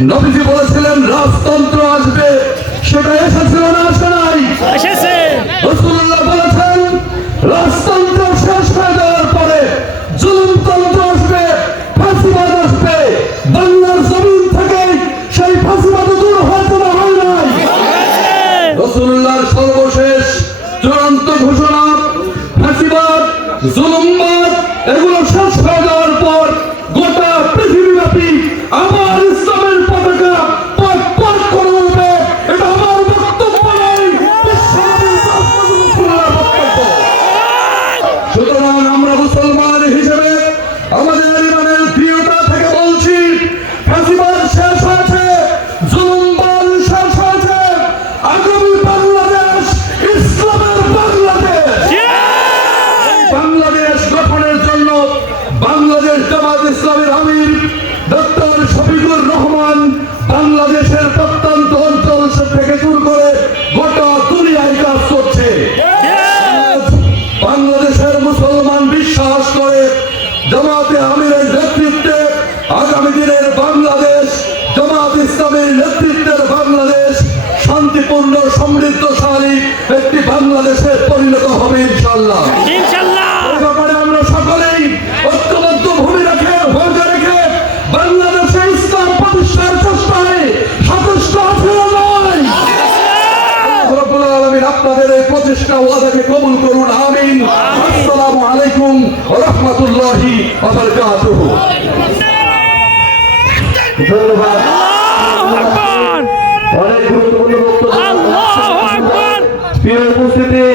নবীজি বলেছিলেন রাজতন্ত্র আসবে, সেটা এসেছিল না আসে নাই? এসেছে। রাসূলুল্লাহ বলেছেন রাজতন্ত্র শেষ হয়ে যাওয়ার পরে জুলুমতন্ত্র আসবে, ফাঁসিবাদ আসবে। বাংলার জমিন থেকে সেই ফাঁসিবাদ দূর হয়তো না হয় নাই। রাসূলুল্লাহর সর্বশেষ চূড়ান্ত ঘোষণা, ফাঁসিবাদ জুলুমবাদ এগুলো শেষ হয়ে যাওয়ার পর গোটা পৃথিবীব্যাপী আবার ইসলামের পতাকা পথ পথ করে উঠবে। এটা আমার বক্তব্য নয়, বিশ্বনবীর রাসূলুল্লাহর বক্তব্য। সুতরাং আমরা মুসলমান হিসেবে আমাদের ইমানের দৃঢ়তা থেকে বলছি, ফাঁসিবাদ শেষ হয়েছে, জুলুমবাদ শেষ হয়েছে। আগামী বাংলাদেশ ইসলামের বাংলাদেশ। বাংলাদেশ গঠনের জন্য বাংলাদেশ জামাত ইসলামের আমির ডক্টর শফিকুর রহমান বাংলাদেশের প্রত্যন্ত অঞ্চল থেকে শুরু করে গোটা দুনিয়ায় কাজ করছে। বাংলাদেশের মুসলমান বিশ্বাস করে জামাতে আমিরের নেতৃত্বে আগামী দিনের বাংলাদেশ, জামাত ইসলামের নেতৃত্বের বাংলাদেশ শান্তিপূর্ণ সমৃদ্ধশালী একটি বাংলাদেশে পরিণত হবে ইনশাআল্লাহ। ইনশাআল্লাহ। এই ব্যাপারে আমরা সকলেই ঐক্যবদ্ধ ভূমিকা রেখে বাংলাদেশে ইসলাম প্রতিষ্ঠার চেষ্টায় সচেষ্ট আছে না নয়? আল্লাহ রাব্বুল আলামিন আপনাদের এই প্রচেষ্টা ওয়াদাকে কবুল করুন, আমিন। আসসালামু আলাইকুম ওয়া রাহমাতুল্লাহি ওয়া বারাকাতুহু। ধন্যবাদ। আল্লাহু আকবার। অনেক গুরুত্বপূর্ণ বক্তব্য। আল্লাহু আকবার। প্রিয় উপস্থিতি,